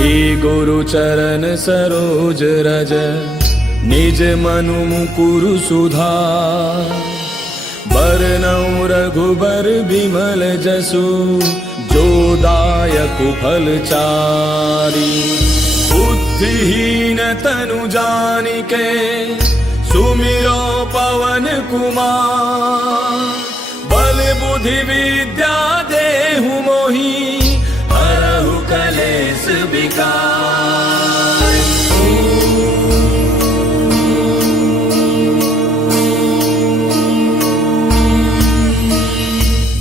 श्री गुरु चरण सरोज रज निज मनु मुकुरु सुधार। बरनउँ रघुबर बिमल जसु जो दायक फलचारी। बुद्धिहीन तनु जानिके सुमिरो पवन कुमार। बल बुद्धि विद्या देहु मोहि हरहु कलेस विकार।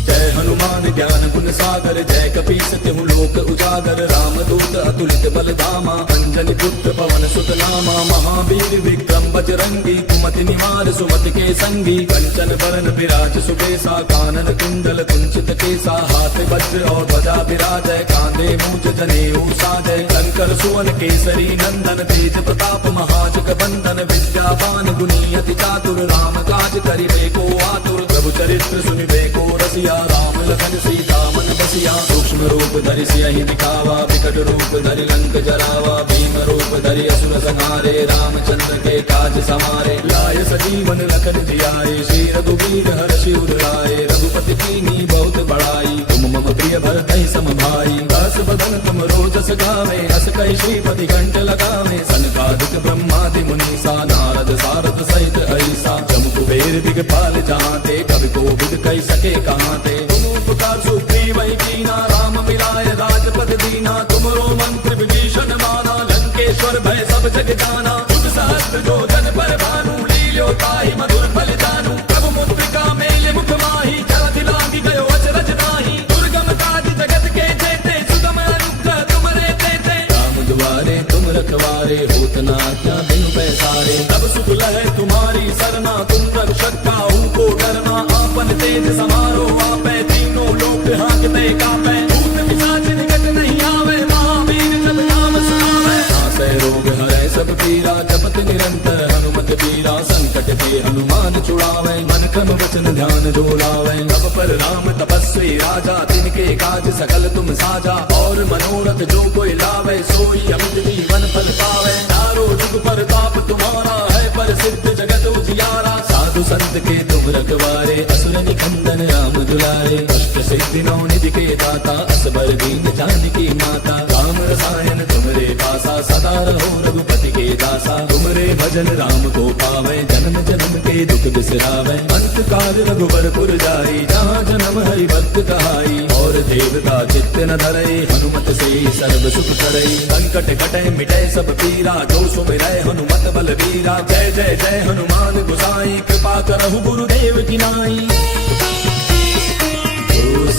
जय हनुमान ज्ञान गुण सागर जय कपीस तिहु लोक उजागर। रामदूत अतुलित बल धामा अंजनी पुत्र पवन सुत नामा। महावीर विक्रम बजरंगी कुमति निवार सुमति के संगी। कंचन बरन विराज सुबेसा कानन कुंडल कुंचित केसा। हाथ वज्र और ध्वजा विराजय कांधे मूज जनेऊ साजय। शंकर सुवन केसरी नंदन तेज प्रताप महाजग बंदन। विद्यावान गुणी अति चातुर राम काज करिबे को आतुर। प्रभु चरित्र सुनिबे को रसिया राम लखन सीता मन बसिया। सूक्ष्म रूप धरि सियहि दिखावा विकट रूप धरि लंक जरावा। भीम रूप धरि असुर संहारे रामचंद्र के काज समारे। लाय सजीवन लखन जियाए श्री रघुवीर हर्षि उर लाए। रघुपति कीन्ही बहुत बड़ाई तुम मम प्रिय भरतहि सम भाई। दास बदन तुम रोजस गावे अस कहि श्रीपति कंठ लगावे। सनकादिक ब्रह्मादि मुनीसा नारद सारद सहित ऐसा। जम कुबेर दिगपाल जहांते कवि कोविद कहि सके कहांते। तुम उपकार सुग्रीव कीना राम मिलाय राजपद दीना। तुमरो मंत्र विभीषण माना लंकेश्वर भय सब जग जाना। तुझ सहस्त्र जो जन पर भानु लील्यो ताहि मधुर फल जानू। प्रभु मुद्रिका मेल मुख माहि जलधि लांघि गयो अचरज ताहि। दुर्गम काज जगत के जेते सुगम अनुग्रह तुमरे तेते। राम दुआरे तुम रखवारे होत न आज्ञा बिनु पैसारे। तब सुख लहै तुम्हारी सरना तुम रक्षक काहू को डरना। आपन तेज समारो आपै तीनों लोक हांकते कापै। भूत पिशाच निकट नहीं आवे महावीर जब नाम सुनावे। नासै रोग हरै सब पीरा जपत निरंतर हनुमत बीरा। संकट के हनुमान छुड़ावे मन क्रम वचन ध्यान जो लावे। तब पर राम तपस्वी राजा तिनके काज सकल तुम साजा। और मनोरथ जो कोई लावे सोई अमित जीवन फल पावे। चारों जुग परताप तुम्हारा है प्रसिद्ध जगत उजियारा। साधु संत के तुम रखवारे असुर निकंदन राम दुलारे। अष्ट सिद्धि नौ निधि के दाता असबर दीन जानकी माता। राम रसायन तुमरे पासा सदा रहो रघुपति के दासा। तुमरे भजन राम को पावे जन्म जन्म के दुख बिसरावे। अंत काल रघुबर पुर जाई जहाँ जन्म हरि भक्त कहाई। और देवता चित्त न धरई हनुमत से सर्व सुख करई। संकट कटै मिटै सब पीरा जो सुमिरै हनुमत बल बीरा। जय जय जय हनुमान गोसाई कृपा करहु गुरुदेव की नाई।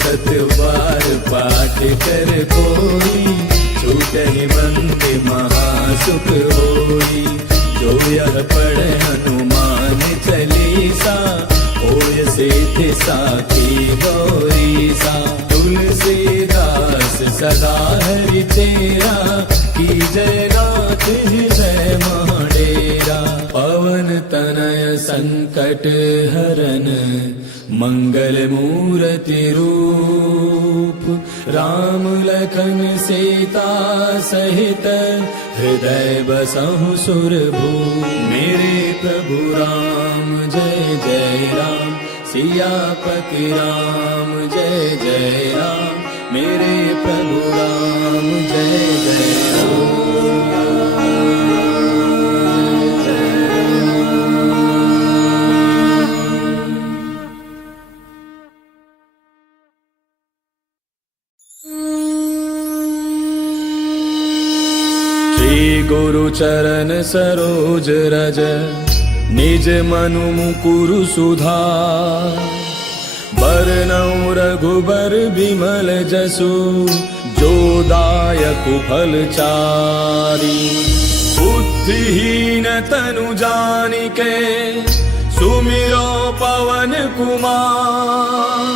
सत बार पाठ कर कोई छूटहि बंदे महासुख होई। जो यह पढ़े हनुमान चालीसा होय सिद्धि साखी गौरीसा। तुलसीदास सदा हरि तेरा की जय नाथ हृदय महडेरा। पवन तनय संकट हरन मंगल मूर्ति रूप। राम लखन सीता सहित हृदय बसहु सुरभूप। मेरे प्रभु राम जय जय राम सियापति राम जय जय राम। मेरे प्रभु राम जय जय राम। श्री गुरु चरण सरोज रज निज मनु मुकुरु सुधार। बरनउँ रघुबर बिमल जसु जो दायक फलचारी। बुद्धिहीन तनु जानिके सुमिरो पवन कुमार।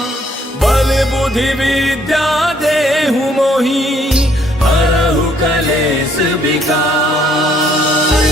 बल बुद्धि विद्या देहु मोहि हरहु कलेस विकार।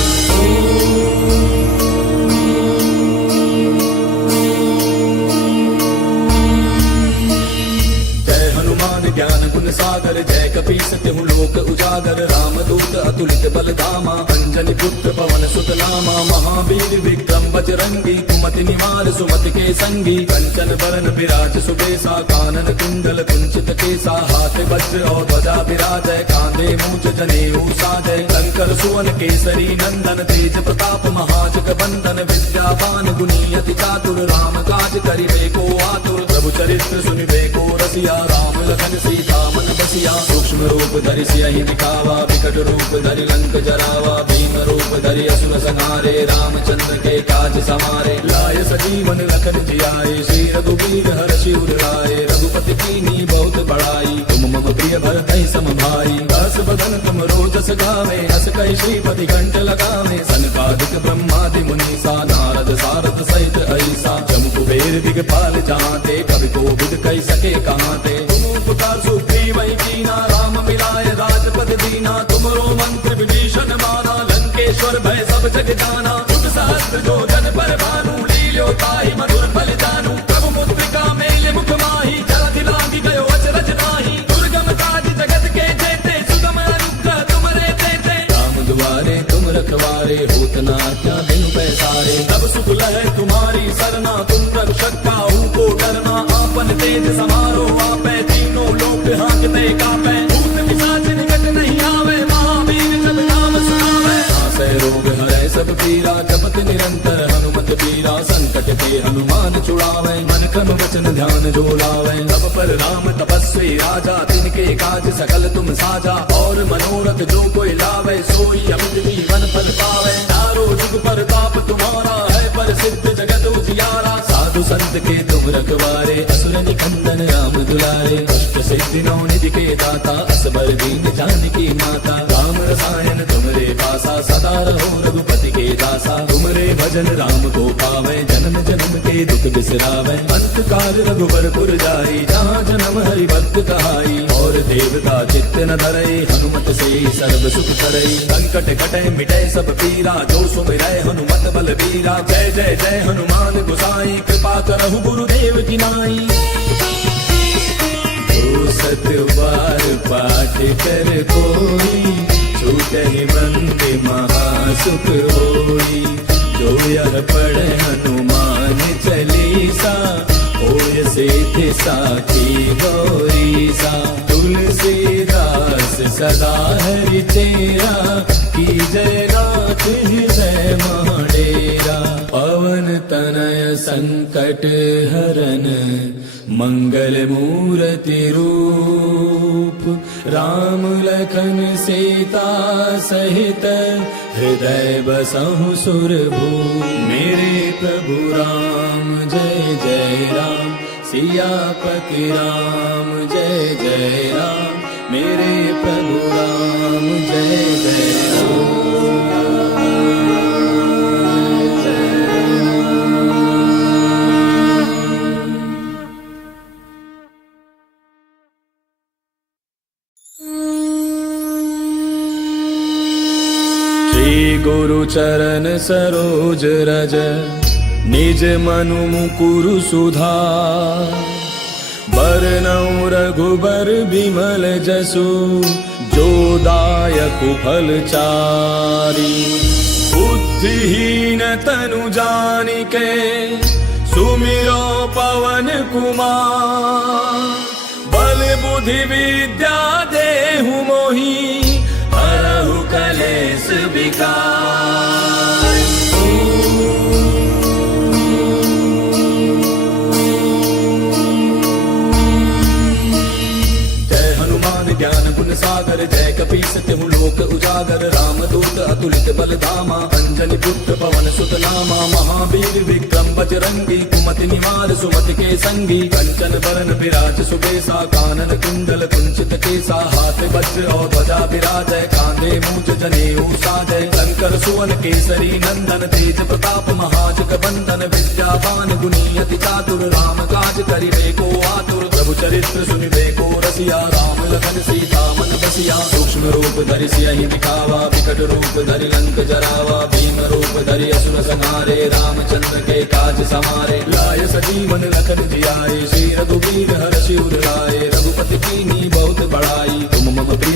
जय हनुमान ज्ञान गुण सागर जय कपीस तिहु लोक उजागर रामदूत अतुलित बल धामा अंजनी पुत्र पवन सुत नामा महावीर विक्रम बजरंगी कुमति निवार सुमति के संगी कंचन बरन विराज सुबेसा कानन कुंडल कुंचित केसा हाथ वज्र और ध्वजा विराजय कांधे मूंज जनेऊ साजय शंकर सुवन केसरी नंदन तेज प्रताप महाजग बंदन विद्यावान गुणी अति चातुर राम काज करिबे को आतुर प्रभु चरित्र सुनिबे को रसिया राम लखन सीता मन बसिया सूक्ष्म रूप धरि सियहि दिखावा विकट रूप धरि लंक जरावा भीम रूप धरि असुर संहारे रामचंद्र के काज समारे लाय सजीवन लखन जियाए श्री रघुवीर हर्षि उर लाए रघुपति कीन्ही बहुत बड़ाई तुम मम प्रिय भरतहि सम भाई दास बदन तुम रोजस गावे हस कहि श्रीपति कंठ लगावे सनकादिक ब्रह्मादि मुनीसा नारद सारद सहित ऐसा जम कुबेर दिगपाल जहांते कवि कोविद कहि सके कहांते तुम उपकार सुग्रीव कीना राम मिलाय राजपद दीना तुमरो मंत्र विभीषण माना लंकेश्वर भय सब जग जाना जुग सहस्त्र जो जन पर भानु लील्यो ताहि मधुर फल जानू प्रभु मुद्रिका मेल मुख माही जलधि लांघि गयो अचरज नाही दुर्गम काज जगत के जेते सुगम अनुग्रह तुमरे तेते राम दुआरे तुम रखवारे होत न आज्ञा बिनु पैसारे तब सुख लहै तुम्हारी सरना तुम रक्षक काहू को डरना आपन तेज समारो आपै तीनों लोक हांकते कापै भूत पिशाच निकट नहीं आवे महावीर जब नाम सुनावे नासै रोग हरै सब पीरा जपत निरंतर हनुमत पीरा संकट के हनुमान छुड़ावे मन क्रम वचन ध्यान जो लावे तब पर राम तपस्वी राजा तिनके काज सकल तुम साजा और मनोरथ जो कोई लावे सोई अमित जीवन फल पावे चारों जुग परताप तुम्हारा है प्रसिद्ध जगत उजियारा साधु संत के तुम रखवारे असुर निकंदन राम दुलारे अष्ट सिद्धि नौ निधि के दाता असबर दीन जानकी माता राम रसायन तुमरे पासा सदा रहो रघुपति के दासा तुमरे भजन राम को पावे जन्म जन्म के दुख बिसरावे अंत काल रघुबर पुर जाई जहाँ जन्म हरि भक्त कहाई और देवता चित्त न धरई हनुमत से सर्व सुख करई संकट कटे मिटे सब पीरा जो सुमिरै हनुमत बल बीरा जय जय जय हनुमान गोसाई कृपा करहु गुरुदेव की नाई जो सत बार पाठ कर कोई छूटहि बंद महासुख होई जो यह पढ़े हनुमान चालीसा होय सिद्धि साखी गौरीसा तुलसीदास सदा हरि तेरा की जय नाथ हृदय महाडेरा पवन तनय संकट हरन मंगल मूर्ति रूप राम लखन सीता सहित हृदय बसहु सुरभूप मेरे प्रभु राम जय जय राम सियापति राम जय जय राम मेरे प्रभु राम जय जय श्री गुरु चरण सरोज रज निज मनु मुकुरु सुधार बरनउँ रघुबर बिमल जसु जो दायकु फल चारि बुद्धिहीन तनु जानिके सुमिरो पवन कुमार बल बुद्धि विद्या देहु मोहि हरहु कलेश विकार ज्ञान गुण सागर जय कपीस तिहु लोक उजागर रामदूत अतुलित बल धामा अंजनी पुत्र पवन सुत नामा महावीर विक्रम बजरंगी कुमति निवार सुमति के संगी कंचन बरन विराज सुबेसा कानन कुंडल कुंचित केसा हाथ वज्र और ध्वजा विराजय कांधे मूंज जनेऊ साजय शंकर सुवन केसरी नंदन तेज प्रताप महाजग बंदन विद्यावान गुणी अति चातुर राम काज करिबे को आतुर प्रभु चरित्र सुनिबे को रसिया राम लखन सीता मन बसिया सूक्ष्म रूप धरि सियहि दिखावा विकट रूप धरि लंक जरावा भीम रूप धरि असुर संहारे रामचंद्र के काज समारे लाय सजीवन लखन जियाए श्री रघुवीर हर्षि उर लाए रघुपति कीन्ही बहुत बड़ाई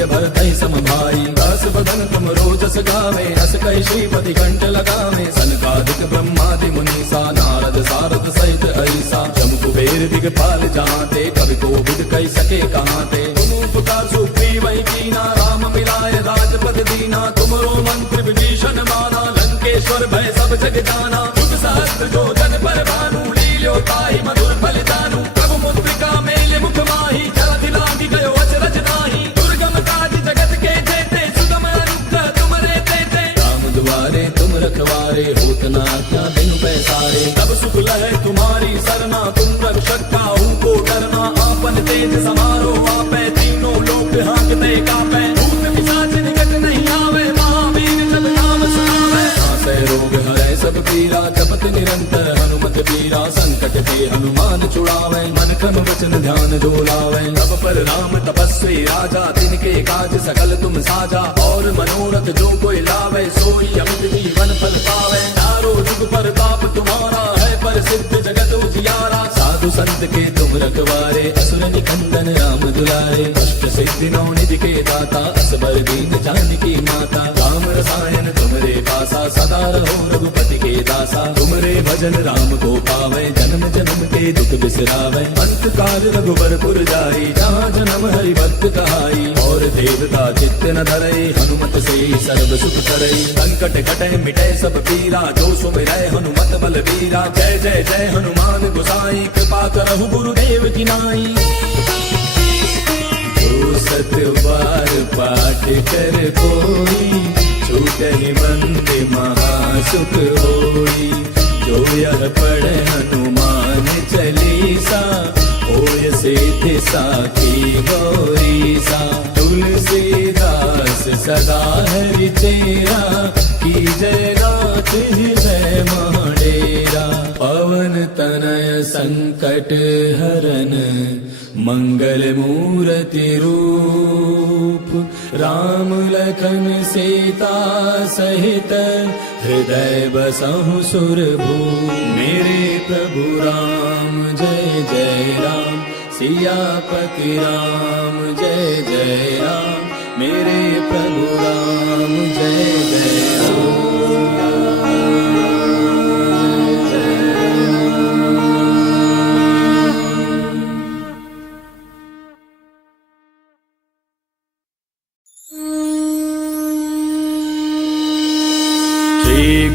भरतहि सम भाई। दास बदन तुम रोजस गावे, अस कहि श्रीपति कंठ लगावे। सनकादिक ब्रह्मादि मुनीसा, नारद सारद सहित ऐसा। जम कुबेर दिगपाल जहांते, कवि कोविद कहि सके कहांते। तुम उपकार सुग्रीवहि कीना, राम मिलाय राजपद दीना। तुमरो मंत्र विभीषण माना, लंकेश्वर भय सब जग जाना। जुग सहस्त्र जो जन पर भानु, लील्यो ताहि मधुर फल जानू। प्रभु मुद्रिका मेल मुख माहि, जलधि लागी गयो अचरज नाही। दुर्गम काज जगत के जेते, सुगम अनुग्रह तुमरे तेते। राम दुआरे तुम रखवारे, होत न आज्ञा बिनु पैसारे। तब सुख लहै तुम्हारी सरना, तुम रक्षक काहू को डरना। आपन तेज समारो आपै, तीनों लोक हांकते कापै। भूत पिशाच निकट नहीं आवे, महावीर जब नाम सुनावे। नासै रोग हरै सब पीरा, जपत निरंतर हनुमत पीरा। संकट ते हनुमान छुड़ावे, मन क्रम वचन ध्यान जो लावे। तब पर राम तपस्वी राजा, तिनके काज सकल तुम साजा। और मनोरथ जो कोई लावे, सोई अमित जीवन फल पावे। चारों जुग परताप तुम्हारा है, प्रसिद्ध जगत उजियारा। साधु संत के तुम रखवारे, असुर निकंदन राम दुलारे। अष्ट सिद्धि नौ निधि के दाता, असबर दीन जानकी माता। राम रसायन तुमरे पासा, सदा रहो रघुपति के दासा। तुमरे भजन राम को पावे, जन्म जन्म के दुख बिसरावे। अंत काल रघुबरपुर जाई, जहाँ जन्म हरि भक्त कहाई। और देवता चित्त न धरई, हनुमत से सर्व सुख करई। संकट कटै मिटै सब पीरा, जो सुमिरै हनुमत बलबीरा। जय जय जय हनुमान गोसाई, कृपा करहु गुरुदेव की नाई। जो सत बार पाठ कर कोई, छूटहि मंद महासुख होई। जो यह पढ़े हनुमान चालीसा, होय सिद्धि साखी गौरीसा। तुलसीदास सदा हरि चेरा, की जय नाथ हृदय महडेरा। पवन तनय संकट हरन, मंगल मूर्ति रूप। राम लखन सीता सहित, हृदय बसहु सुरभूप। मेरे प्रभु राम जय जय राम, सियापति राम जय जय राम। मेरे प्रभु राम जय जय राम।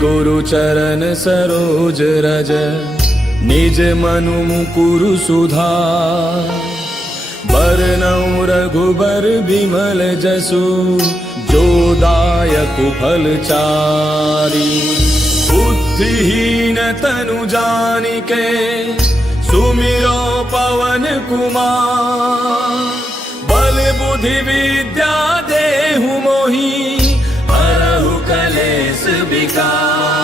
गुरु चरण सरोज रज, निज मनु मुकुरु सुधार। बरनउँ रघुबर बिमल जसु, जो दायक फल चारि। बुद्धिहीन तनु जानिके, सुमिरो पवन कुमार। बल बुद्धि विद्या देहु मोहि, हरहु कलेश विकार।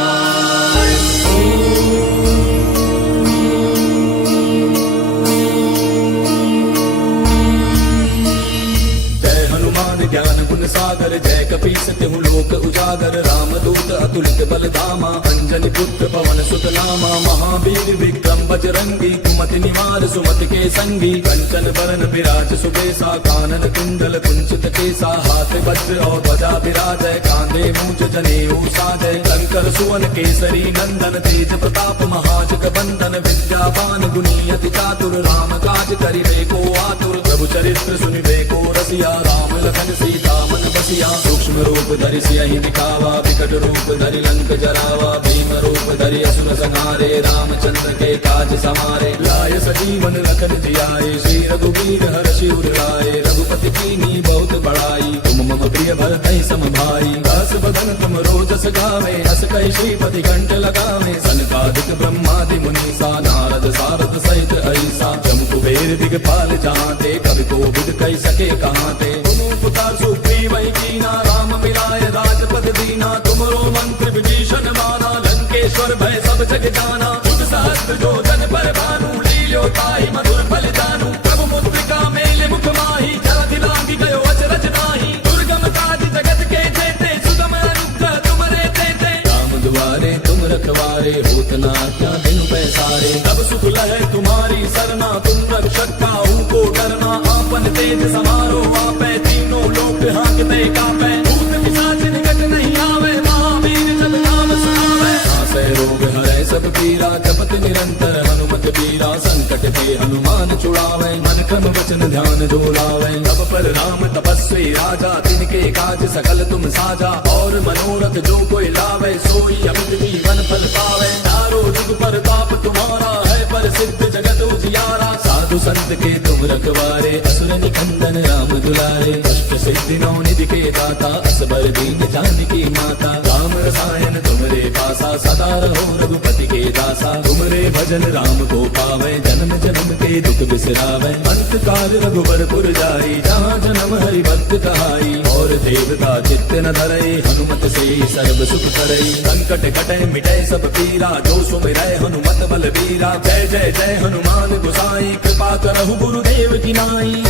जय हनुमान ज्ञान गुण सागर, जय कपीस तिहु लोक उजागर। रामदूत अतुलित बल धामा, अंजनी पुत्र पवन सुत नामा। महावीर विक्रम बजरंगी, कुमति निवार सुमति के संगी। कंचन बरन विराज सुबेसा, कानन कुंडल कुंचित केसा। हाथ वज्र और ध्वजा विराजय, कांधे मूंज जनेऊ साजय। शंकर सुवन केसरी नंदन, तेज प्रताप महाजग बंदन। विद्यावान गुणी अति चातुर, राम काज करिबे को आतुर। प्रभु चरित्र सुनिबे को रसिया, राम लखन सीता मन बसिया। सूक्ष्म रूप धरि सियहि दिखावा, विकट रूप धरि लंक जरावा। भीम रूप धरि असुर संहारे, रामचंद्र के काज समारे। लाय सजीवन लखन जियाए, श्री रघुवीर हर्षि उर लाए। रघुपति कीन्ही बहुत बड़ाई, तुम मम प्रिय भरतहि सम भाई। दास बदन तुम रोजस गावे, अस कहि श्रीपति कंठ लगावे। सनकादिक ब्रह्मादि मुनीसा, नारद सारद सहित ऐसा। जम कुबेर दिगपाल जहांते, कवि कोविद कहि सके कहांते। तुम उपकार सुग्रीवहि कीना, राम मिलाय राजपद दीना। तुमरो मंत्र विभीषण माना, लंकेश्वर भय सब जग जाना। जुग सहस्त्र जो जन पर भानु, लील्यो ताहि मधुर फल जानू। प्रभु मुद्रिका मेल मुख माहि, जलधि लागी गयो अचरज नाही। दुर्गम काज जगत के जेते, सुगम अनुग्रह तुमरे तेते। राम दुआरे तुम रखवारे, होत न आज्ञा बिनु पैसारे। तब सुख लहै तुम्हारी सरना, तुम रक्षक काहू को डरना। आपन तेज समारो आपै, तीनों लोक छुड़ावे मन क्रम वचन ध्यान जो लावे। तब पर राम तपस्वी राजा तिनके काज सकल तुम साजा और मनोरथ जो कोई लावे सोई अमित जीवन फल पावे। चारों जुग पर ताप तुम्हारा है पर सिद्ध जगत उजियारा। साधु संत के तुम रखवारे असुर निकंदन राम दुलारे। अष्ट सिद्धि नौ निधि के दाता असबर दीन जानकी माता। राम रसायन तुमरे पासा सदा रहो रघुपति के दासा। तुमरे भजन राम को पावे जन्म जन्म के दुख बिसरावे। अंत काल रघुबर पुर जाई जहाँ जन्म हरि भक्त कहाई। और देवता चित्त न धरई हनुमत से सर्व सुख करई। संकट कटे मिटे सब पीरा जो सुमिरै हनुमत बल बीरा। जय जय जय हनुमान गोसाई कृपा करहु गुरुदेव की नाई।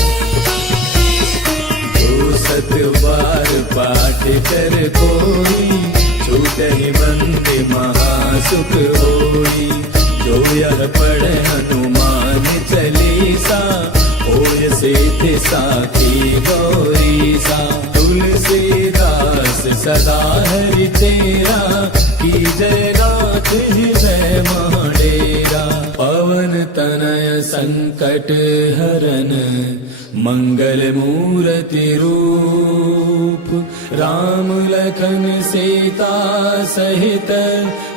जो सत बार पाठ कर कोई छूटहि बंदे महासुख होई। जो यह पढ़े हनुमान चालीसा होय सिद्धि साखी गौरीसा। तुलसीदास सदा हरि तेरा की जय नाथ हृदय महडेरा। पवन तनय संकट हरन मंगल मूर्ति रूप। राम लखन सीता सहित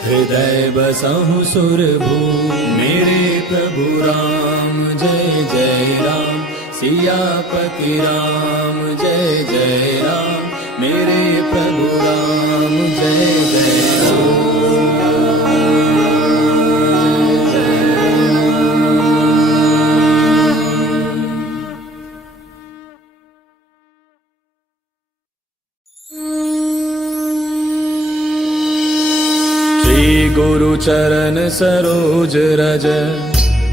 हृदय बसहु सुरभूप। मेरे प्रभु राम जय जय राम सियापति राम जय जय राम। मेरे प्रभु राम जय जय राम। गुरु चरण सरोज रज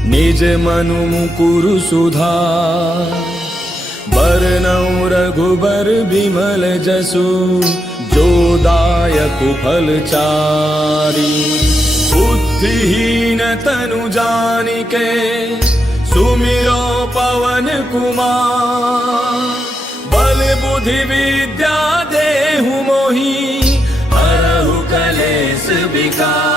निज मनु मुकुरु सुधार। बरनउँ रघुबर बिमल जसु जो दायक फल चारि। बुद्धिहीन तनु जानिके सुमिरो पवन कुमार। बल बुद्धि विद्या देहु मोहि हरहु कलेश विकार।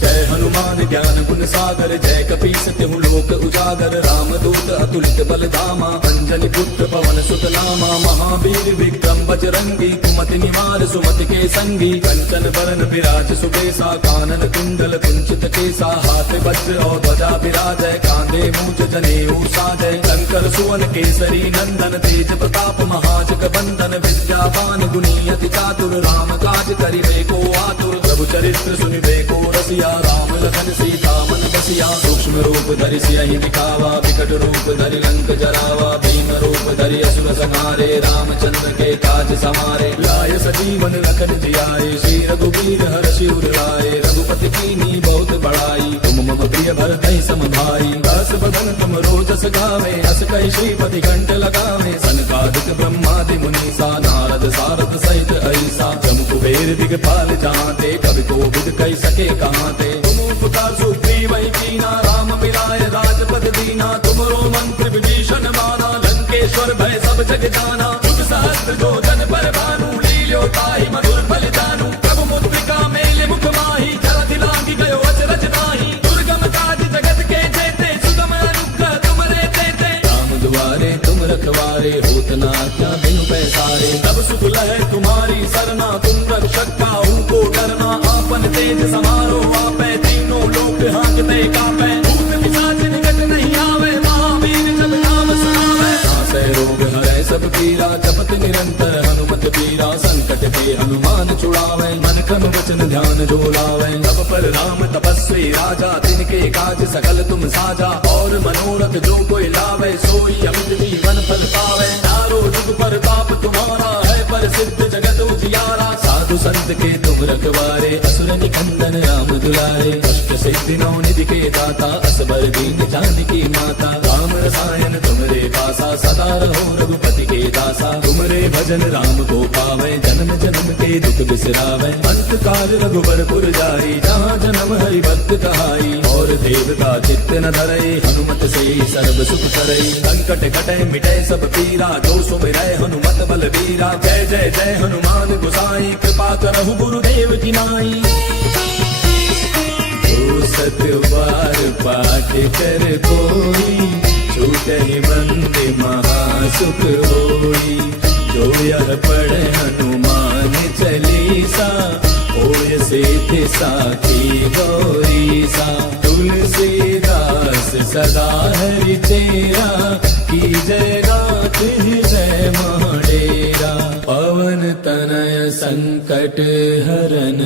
जय हनुमान ज्ञान गुण सागर जय कपीस तिहु लोक उजागर। राम दूत अतुलित बल धामा अंजनी पुत्र पवन सुत नामा। महावीर विक्रम बजरंगी कुमति निवार सुमति के संगी। कंचन बरन विराज सुबेसा कानन कुंडल कुंचित केसा। हाथ वज्र और ध्वजा विराजय कांधे मूंज जनेऊ साजय। शंकर सुवन केसरी नंदन तेज प्रताप महाजग बंदन। विद्यावान गुणी अति चातुर राम काज करिबे को आतुर। प्रभु चरित्र सुनिबे को रसिया राम लखन सीता मन बसिया। सूक्ष्म रूप धरि सियहि दिखावा विकट रूप धरि लंक जरावा। भीम रूप धरि असुर संहारे रामचंद्र के काज समारे। लाय सजीवन लखन जियाए श्री रघुवीर हर्षि उर लाए। रघुपति कीन्ही बहुत बड़ाई तुम मम प्रिय भरतहि सम भाई। दस बदन तुम रोजस गावे अस कहि श्रीपति कंठ लगावे। सनकादिक ब्रह्मादि मुनीसा नारद सारद सहित ऐसा। जम कुबेर दिगपाल जहाँते कवि कोविद कहि सके कहाँते। तुम उपकार सुग्रीव कीना राम मिलाय राजपद दीना। तुमरो मंत्र विभीषण माना लंकेश्वर भय सब जग जाना। युग सहस्त्र जो जन पर भानु लील्यो ताहि मधुर फल जानू। प्रभु मुद्रिका मेले मुख माहि जलधि लांघि गयो अचरज नाहि। दुर्गम काज जगत के जेते सुगम अनुग्रह तुमरे तेते। राम दुआरे तुम रखवारे होत न आज्ञा बिनु पैसारे। तब सुख लहै तुम्हारी सरना तुम रक्षक काहू को डरना। आपन तेज समारो आपै तीनों लोक हांकते कापै। भूत पिशाच निकट नहीं आवे महावीर जब नाम सुनावे। नासै रोग हरै सब पीरा जपत निरंतर हनुमत पीरा। संकट ते हनुमान छुड़ावे मन क्रम वचन ध्यान जो लावे। तब पर राम तपस्वी राजा तिनके काज सकल तुम साजा। और मनोरथ जो कोई लावे सोई अमित जीवन फल पावे। चारों जुग पर ताप तुम्हारा है पर सिद्ध जगत उजियारा। साधु संत के तुम रखवारे असुर निकंदन राम दुलारे। अष्ट सिद्धि नौ निधि के दाता असबर दीन जानकी माता। राम रसायन तुमरे पासा सदा रहो रघुपति के दासा। तुमरे भजन राम को पावे जन्म जन्म के दुख बिसरावे। अंत काल रघुबरपुर जाई, जहाँ जन्म हरि भक्त कहाई। और देवता चित्त न धरई, हनुमत से सर्व सुख करई। संकट कटे मिटे सब पीरा, जो सुमिरै हनुमत बलबीरा। जय जय जय हनुमान गोसाई, कृपा करहु गुरुदेव की नाई। जो सत बार पाठ कर कोई, छूटहि बंदे महासुख होई। जो यह पढ़े हनुमान चालीसा, होय सिद्धि साखी गौरीसा। तुलसीदास सदा हरि चेरा, की जय नाथ हृदय महडेरा। पवन तनय संकट हरन,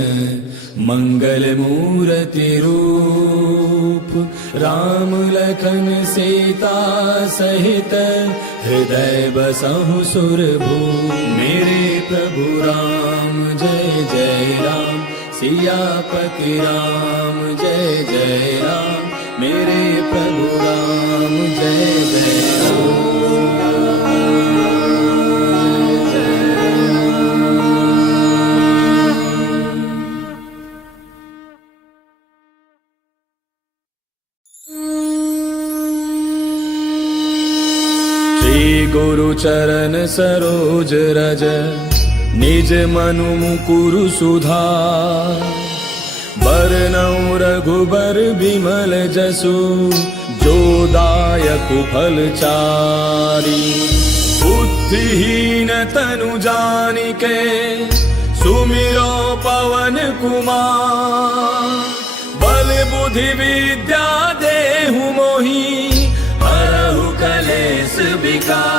मंगल मूर्ति रूप। राम लखन सीता सहित, हृदय बसहु सुरभूप। मेरे प्रभु राम जय जय राम, सियापति राम जय जय राम। मेरे प्रभु राम जय जय राम। गुरु चरण सरोज रज, निज मनु मुकुरु सुधार। बरनउँ रघुबर बिमल जसु, जो दायक फल चारि। बुद्धिहीन तनु जानिके, सुमिरो पवन कुमार। बल बुद्धि विद्या देहु मोहि, हरहु कलेश विकार।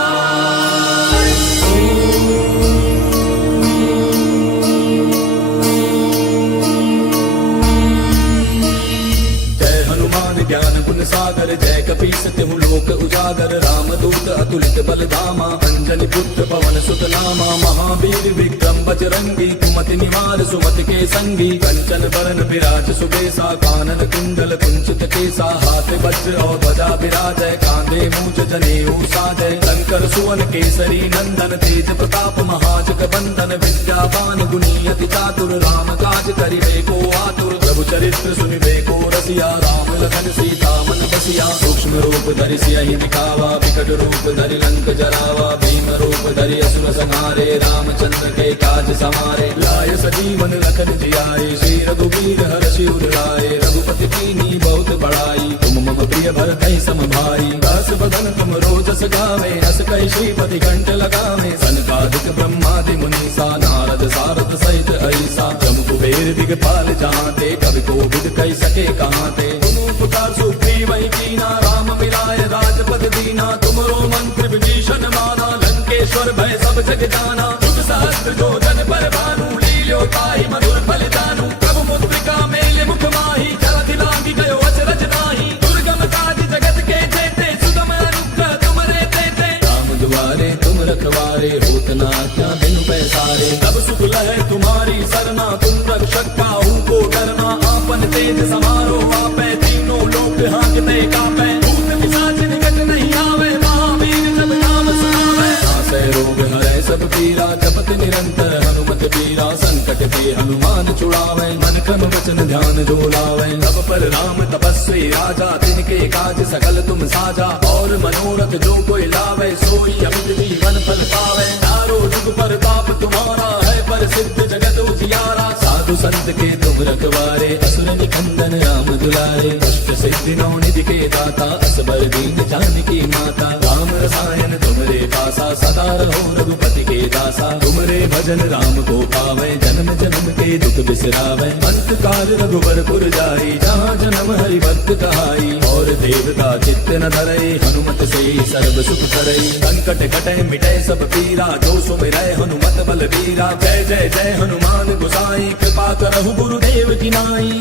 जय हनुमान ज्ञान गुण सागर, जय कपीस तिहु लोक उजागर। रामदूत अतुलित बल धामा, अंजनी पुत्र पवन सुत नामा। महावीर विक्रम बजरंगी, कुमति निवार सुमति के संगी। कंचन बरन विराज सुबेसा, कानन कुंडल कुंचित केसा। हाथ वज्र और ध्वजा विराजय, कांधे मूज जनेऊ साजय। शंकर सुवन केसरी नंदन, तेज प्रताप महाजग बंदन। विद्यावान गुणी अति चातुर, राम काज करिबे को आतुर। प्रभु चरित्र सुनिबे को रसिया, राम लखन सीता मन बसिया। सूक्ष्म रूप धरि सियहि दिखावा, विकट रूप धरि लंक जरावा। भीम रूप धरि असुर संहारे, रामचंद्र के काज समारे। लाय सजीवन लखन जियाए, श्री रघुवीर हर्षि उर लाए। रघुपति कीन्ही बहुत बड़ाई, तुम मम प्रिय भरतहि सम भाई। दास बदन तुम रोजस गावे, अस कहि श्रीपति कंठ लगावे। सनकादिक ब्रह्मादि मुनीसा, नारद सारद सहित ऐसा। जम कुबेर दिगपाल जाते, कवि कोविद कहि सके काते। तुम उपकार सुग्रीवहि कीना, राम मिलाय राजपद दीना। तुमरो मंत्र विभीषण माना, लंकेश्वर भय सब जग जाना। जुग सहस्त्र जो जन पर भानु, लील्यो ताहि मधुर फल जानू। प्रभु मुद्रिका मेल मुख माहि, जलधि लांघि गयो अचरज नाहि। दुर्गम काज जगत के जेते, सुगम अनुग्रह तुमरे तेते। राम दुआरे तुम रखवारे, होत न आज्ञा बिनु पैसारे। तब सुख लहै तुम्हारी सरना, तुम रक्षक काहू को डरना। आपन तेज समारो आपै, तीनों लोक हांकते कापै। भूत पिशाच निकट नहीं आवे, महावीर जब नाम सुनावे। नासै रोग हरै सब पीरा, जपत निरंतर हनुमत पीरा। संकट ते हनुमान छुड़ावे, मन क्रम वचन ध्यान जो लावे। सब पर राम तपस्वी राजा, तिनके काज सकल तुम साजा। और मनोरथ जो कोई लावे, सोई अमित जीवन फल पावे। चारों जुग परताप तुम्हारा है, प्रसिद्ध जगत उजियारा। साधु संत के तुम रखवारे, असुर निकंदन राम दुलारे। अष्ट सिद्धि नौ निधि के दाता, असबर दीन जानकी माता। राम रसायन तुमरे पासा, सदा रहो रघुपति के दासा। तुमरे भजन राम को पावे, जन्म जन्म के दुख बिसरावे। अंत काल रघुबरपुर जाई, जहाँ जन्म हरि भक्त कहाई। और देवता चित्त न धरई, हनुमत से सर्व सुख करई। संकट कटे मिटे सब पीरा, जो सुमिरै हनुमत बलबीरा। जय जय जय हनुमान गोसाई, कृपा करहु गुरुदेव की नाई।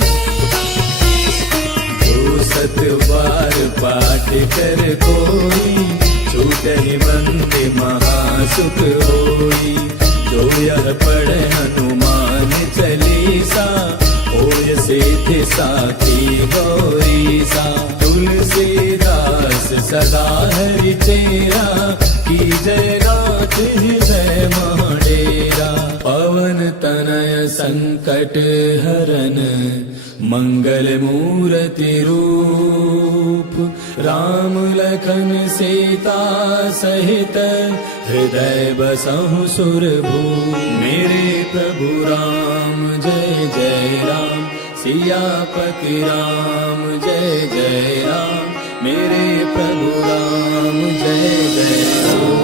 जो सत बार पाठ कर कोई, छूटहि बंदे महासुख होई। जो यह पढ़े हनुमान चालीसा, होय सिद्धि साखी गौरीसा। तुलसीदास सदा हरि तेरा, की जय नाथ हृदय महाडेरा। पवन तनय संकट हरन, मंगल मूर्ति रूप, राम लखन सीता सहित, हृदय बसहु सुरभूप। मेरे प्रभु राम जय जय राम, सियापति राम जय जय राम। मेरे प्रभु राम जय जय राम।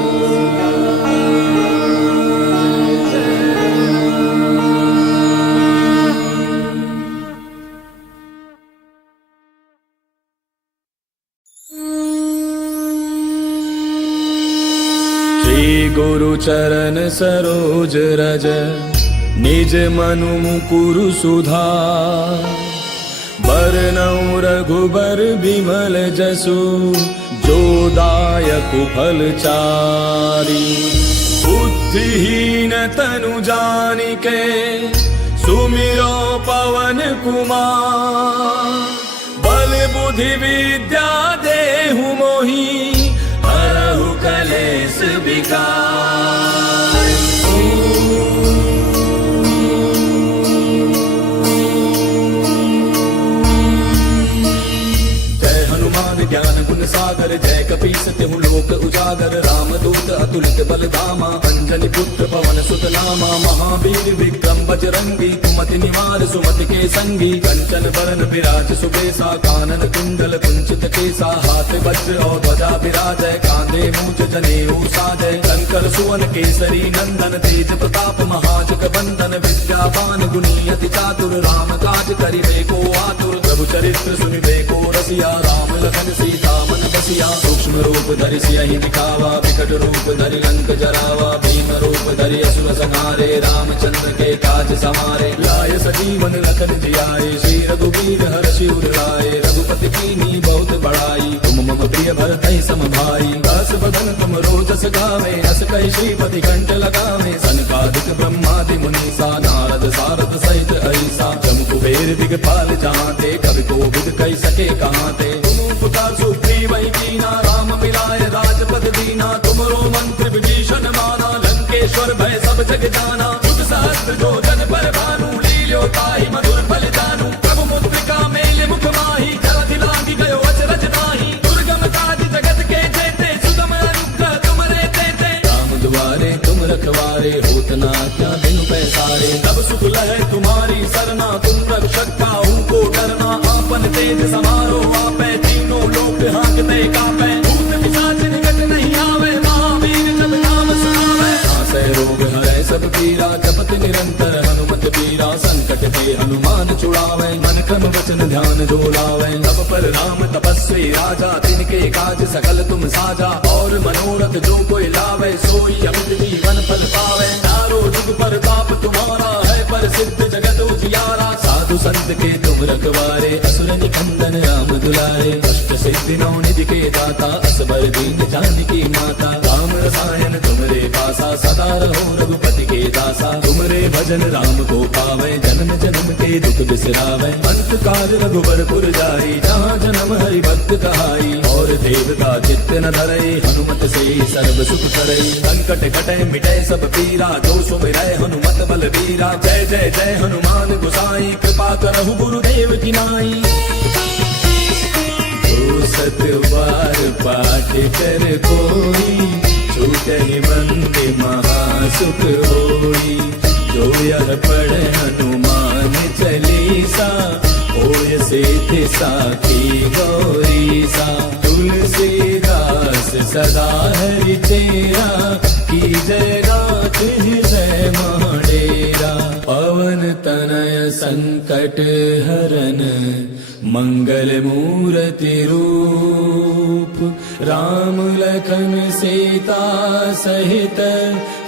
श्री गुरु चरण सरोज रज, निज मनु मुकुरु सुधार। बरनउँ रघुबर बिमल जसु, जो दायक फल चारि। बुद्धिहीन तनु जानिके, सुमिरो पवन कुमार। बल बुद्धि विद्या देहु मोहि, हरहु कलेस विकार। ज्ञान गुण सागर, जय कपीस तिहु लोक उजागर। राम दूत अतुलित बल धामा, अंजनी पुत्र पवन सुत नामा। महावीर विक्रम बजरंगी, कुमति निवार सुमति के संगी। कंचन बरन विराज सुबेसा, कानन कुंडल कुंचित केसा। हाथ वज्र और ध्वजा विराजय, कांधे मूंज जनेऊ साजय। शंकर सुवन केसरी नंदन, तेज प्रताप महाजग बंदन। विद्यावान गुणी अति चातुर, राम काज करिबे को आतुर। प्रभु चरित्र सुनिबे को रसिया, राम लखन सीता मन बसिया। सूक्ष्म रूप धरि सियहि दिखावा, विकट रूप धरि लंक जरावा। भीम रूप धरि असुर संहारे, रामचंद्र के काज समारे। लाय सजीवन लखन जियाए, श्री रघुवीर हर्षि उर लाए। रघुपति कीन्ही बहुत बड़ाई, तुम मम प्रिय भरतहि सम भाई। दास बदन तुम रोजस गावे, अस कहि श्रीपति कंठ लगावे। सनकादिक ब्रह्मादि मुनीसा, नारद सारद सहित अहिसा। जम कुबेर दिगपाल जहांते, कवि कोविद कहि सके कहांते। पुकार सुग्रीव ही कीना, राम मिलाए राजपद दीना। तुमरो मंत्र विभीषण माना, लंकेश्वर भय सब जग जाना। युग सहस्त्र जो जन पर भानु, लील्यो ताहि मधुर फल जानू। प्रभु मुद्रिका मेले मुख माहि, जलधि लांघि गयो अचरज नाहि। दुर्गम काज जगत के जेते, सुगम अनुग्रह तुमरे तेते। राम दुआरे तुम रखवारे, होत न आज्ञा बिनु पैसारे। तब सुख लहै तुम्हारी सरना, तुम रक्षक काहू को डरना। आपन तेज समारो आपै, तीनों लोक हांकते कांपै। भूत पिशाच निकट नहीं आवे, महावीर जब नाम सुनावे। नासै रोग हरै सब पीरा, जपत निरंतर हनुमत बीरा। संकट ते हनुमान छुड़ावे, मन क्रम वचन ध्यान जो लावे। तब पर राम तपस्वी राजा, तिनके काज सकल तुम साजा। और मनोरथ जो कोई लावे, सोई अमित जीवन फल पावे। चारों जुग प्रताप तुम्हारा है, प्रसिद्ध जगत उजियारा। साधु संत के तुम रखवारे, असुर निकंदन राम दुलारे। अष्ट सिद्धि नौ निधि के दाता, असबर दीन जानकी माता। राम रसायन तुमरे पासा, सदा रहो रघुपति के दासा। तुमरे भजन राम को पावे, जन्म जन्म के दुख बिसरावे। अंत काल रघुबर पुर जाई, जहाँ जन्म हरि भक्त कहाई। और देवता चित्त न धरई, हनुमत से सर्व सुख करई। संकट कटै मिटै सब पीरा, जो सुमिरै हनुमत बल बीरा। जय जय जय हनुमान गोसाई, कृपा करहु गुरुदेव की नाई। जो सत बार पाठ कर कोई, छूटहि बंदे महासुख होई। जो यह पढ़े हनुमान चालीसा, होय सिद्धि साखी गौरीसा। तुलसीदास सदा हरि तेरा, की जय नाथ हृदय महाडेरा। पवन तनय संकट हरन, मंगल मूर्ति रूप। राम लखन सीता सहित,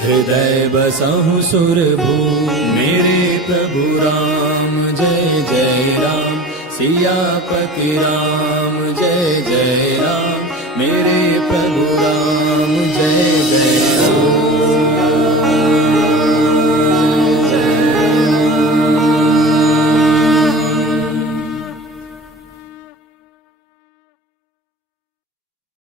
हृदय बसहु सुरभूप। मेरे प्रभु राम जय जय राम, सियापति राम जय जय राम। मेरे प्रभु राम